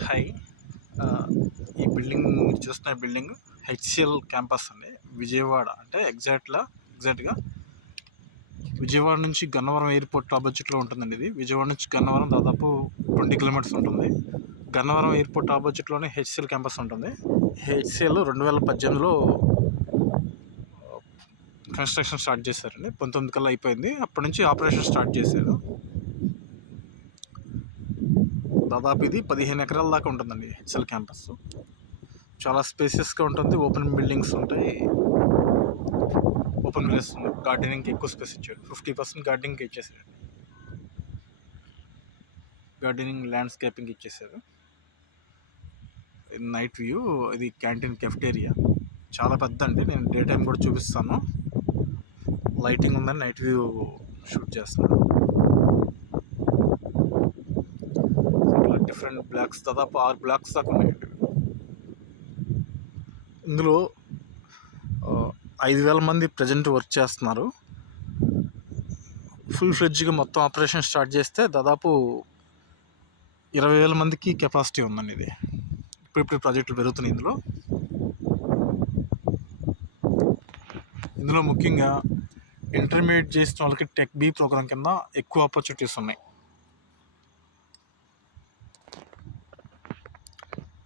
Hi. ఆహ్, ఈ building మీరు చూస్తున్న బిల్డింగ్ హెచ్‌సీఎల్ క్యాంపస్ అండి. విజయవాడ అంటే ఎగ్జాక్ట్‌గా విజయవాడ నుంచి గన్నవరం ఎయిర్‌పోర్ట్ ఆపోజిట్‌లో ఉంటుందండి ఇది. విజయవాడ నుంచి గన్నవరం దాదాపు 20 కిలోమీటర్స్ ఉంటుంది. గన్నవరం ఎయిర్‌పోర్ట్ ఆపోజిట్‌లోనే హెచ్‌సీఎల్ క్యాంపస్ ఉంటుంది. హెచ్‌సీఎల్ 2018లో కన్‌స్ట్రక్షన్ స్టార్ట్ చేశారండి. 19 కల్లా అయిపోయింది. అప్పటి నుంచి ఆపరేషన్ స్టార్ట్ చేశారు. దాదాపు ఇది 15 ఎకరాల దాకా ఉంటుందండి హెచ్‌సీఎల్ క్యాంపస్. చాలా స్పేసియస్‌గా ఉంటుంది. ఓపెన్ బిల్డింగ్స్ ఉంటాయి. ఓపెన్ ప్లేస్ గార్డెనింగ్కి ఎక్కువ స్పేస్ ఇచ్చాడు. 50% గార్డెనింగ్కి ఇచ్చేసాడు. గార్డెనింగ్ ల్యాండ్స్కేపింగ్ ఇచ్చేసారు. Night view. ఇది క్యాంటీన్ కెఫ్టేరియా చాలా పెద్ద అండి. నేను డే టైం కూడా చూపిస్తాను. లైటింగ్ ఉందని నైట్ వ్యూ షూట్ చేస్తున్నాను. ఇట్లా డిఫరెంట్ బ్లాక్స్ దాదాపు 6 బ్లాక్స్ దాకా ఉన్నాయండి. ఇందులో 5,000 మంది ప్రజెంట్ వర్క్ చేస్తున్నారు. ఫుల్ ఫ్లెడ్జ్గా మొత్తం ఆపరేషన్ స్టార్ట్ చేస్తే దాదాపు 20,000 మందికి కెపాసిటీ ఉందండి ఇది. ఇప్పుడు ప్రాజెక్టులు పెరుగుతున్నాయి ఇందులో ముఖ్యంగా ఇంటర్మీడియట్ చేసిన వాళ్ళకి టెక్ బీ ప్రోగ్రామ్ కింద ఎక్కువ ఆపర్చునిటీస్ ఉన్నాయి.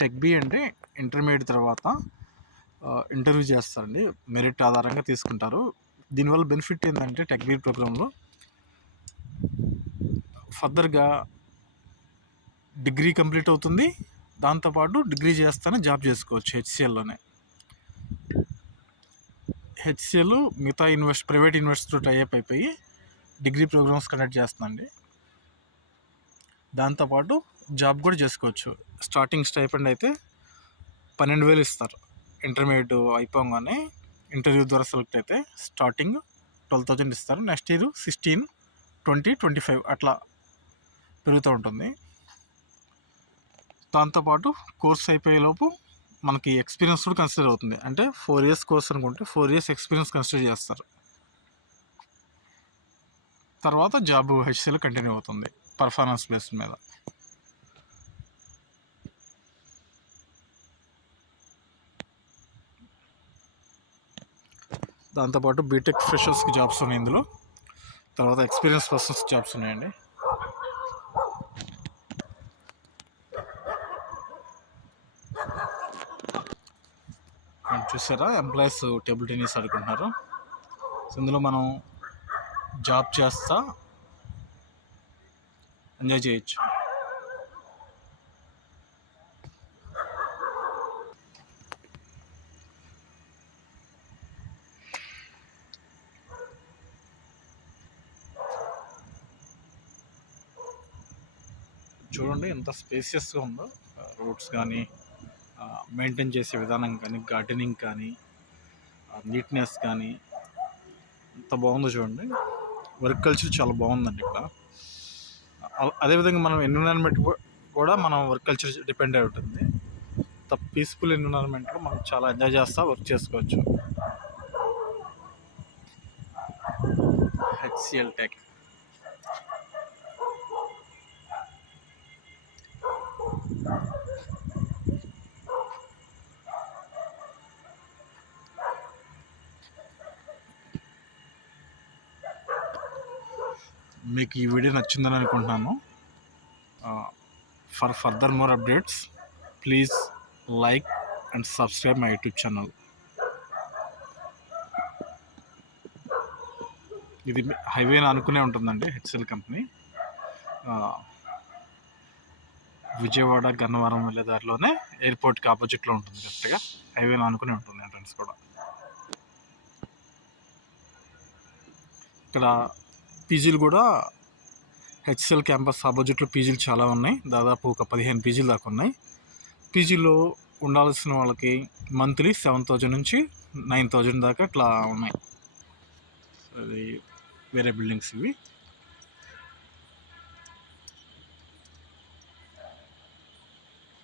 టెక్ బీ అంటే ఇంటర్మీడియట్ తర్వాత ఇంటర్వ్యూ చేస్తారండి. మెరిట్ ఆధారంగా తీసుకుంటారు. దీనివల్ల బెనిఫిట్ ఏంటంటే టెక్ బీ ప్రోగ్రాంలో ఫర్దర్గా డిగ్రీ కంప్లీట్ అవుతుంది. దాంతోపాటు డిగ్రీ చేస్తానే జాబ్ చేసుకోవచ్చు హెచ్‌సీఎల్లోనే. హెచ్‌సీఎల్ మిగతా ప్రైవేట్ యూనివర్సిటీతో టైఅప్ అయిపోయి డిగ్రీ ప్రోగ్రామ్స్ కండక్ట్ చేస్తుందండి. దాంతోపాటు జాబ్ కూడా చేసుకోవచ్చు. స్టార్టింగ్ స్టైపెండ్ అయితే 12,000 ఇస్తారు. ఇంటర్మీడియట్ అయిపోగానే ఇంటర్వ్యూ ద్వారా సెలెక్ట్ అయితే స్టార్టింగ్ 12,000 ఇస్తారు. నెక్స్ట్ ఇయర్ 16, 20, 25 అట్లా పెరుగుతూ ఉంటుంది. దాంతోపాటు కోర్స్ అయిపోయేలోపు మనకి ఎక్స్పీరియన్స్ కూడా కన్సిడర్ అవుతుంది. అంటే 4 years కోర్స్ అనుకుంటే 4 years ఎక్స్పీరియన్స్ కన్సిడర్ చేస్తారు. తర్వాత జాబ్ హెచ్‌సీఎల్ కంటిన్యూ అవుతుంది పర్ఫార్మెన్స్ బేస్ మీద. దాంతోపాటు బీటెక్ ఫ్రెషర్స్కి జాబ్స్ ఉన్నాయి ఇందులో. తర్వాత ఎక్స్పీరియన్స్ పర్సన్స్ జాబ్స్ ఉన్నాయండి. చూసారా, ఎంప్లాయీస్ టేబుల్ టెన్నిస్ ఆడుకుంటున్నారు. సో ఇందులో మనం జాబ్ చేస్తా ఎంజాయ్ చేయొచ్చు. చూడండి ఎంత స్పేసియస్గా ఉందో. రోడ్స్ కానీ మెయింటైన్ చేసే విధానం కానీ గార్డెనింగ్ కానీ నీట్నెస్ కానీ ఎంత బాగుందో చూడండి. వర్క్ కల్చర్ చాలా బాగుందండి ఇక్కడ. అదేవిధంగా మనం ఎన్విరాన్మెంట్ కూడా మనం వర్క్ కల్చర్ డిపెండ్ అయి ఉంటుంది. అంత పీస్ఫుల్ ఎన్విరాన్మెంట్లో మనం చాలా ఎంజాయ్ చేస్తూ వర్క్ చేసుకోవచ్చు. HCL tech. మీకు ఈ వీడియో నచ్చిందని అనుకుంటున్నాను. For further more updates please like and subscribe my YouTube channel. ఇది హైవేని అనుకునే ఉంటుందండి హెచ్‌సీఎల్ కంపెనీ. విజయవాడ గన్నవరం వెళ్ళే దారిలోనే ఎయిర్పోర్ట్కి ఆపోజిట్లో ఉంటుంది. కరెక్ట్గా హైవేని అనుకునే ఉంటుంది ఎంట్రన్స్ కూడా. ఇక్కడ పీజీలు కూడా హెచ్‌సీఎల్ క్యాంపస్ ఆపోజిట్లో పీజీలు చాలా ఉన్నాయి. దాదాపు ఒక 15 పీజీలు దాకా ఉన్నాయి. పీజీలో ఉండాల్సిన వాళ్ళకి మంత్లీ 7,000 నుంచి 9,000 దాకా ఇట్లా ఉన్నాయి. అది వేరే బిల్డింగ్స్ ఇవి.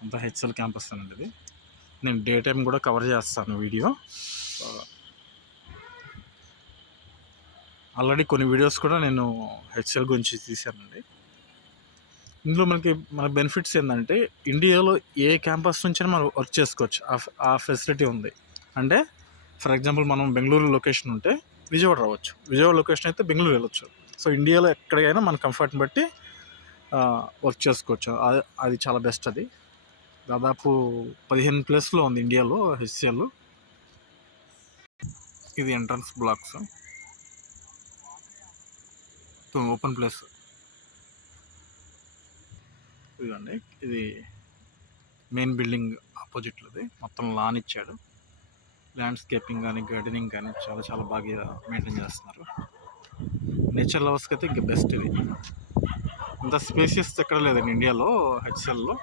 అంతా హెచ్‌సీఎల్ క్యాంపస్ అండి ఇది. నేను డే టైం కూడా కవర్ చేస్తాను వీడియో. ఆల్రెడీ కొన్ని వీడియోస్ కూడా నేను హెచ్‌సీఎల్ గురించి తీశానండి. ఇందులో మన బెనిఫిట్స్ ఏంటంటే ఇండియాలో ఏ క్యాంపస్ నుంచి మనం వర్క్ చేసుకోవచ్చు, ఆ ఫెసిలిటీ ఉంది. అంటే ఫర్ ఎగ్జాంపుల్ మనం బెంగళూరు లొకేషన్ ఉంటే విజయవాడ రావచ్చు, విజయవాడ లొకేషన్ అయితే బెంగళూరు వెళ్ళొచ్చు. సో ఇండియాలో ఎక్కడికైనా మన కంఫర్ట్ని బట్టి వర్క్ చేసుకోవచ్చు. అది చాలా బెస్ట్. అది దాదాపు 15+ ఉంది ఇండియాలో హెచ్సిఎల్. ఇది ఎంట్రన్స్ బ్లాక్స్, ఓపెన్ ప్లేస్. ఇదండి, ఇది మెయిన్ బిల్డింగ్ ఆపోజిట్లోది. మొత్తం లాన్ ఇచ్చాడు. ల్యాండ్స్కేపింగ్ కానీ గార్డెనింగ్ కానీ చాలా చాలా బాగా మెయింటైన్ చేస్తున్నారు. నేచర్ లవర్స్కి అయితే ఇంకా బెస్ట్. ఇది ఇంత స్పేసియస్ ఎక్కడ లేదండి ఇండియాలో హెచ్సిఎల్లో.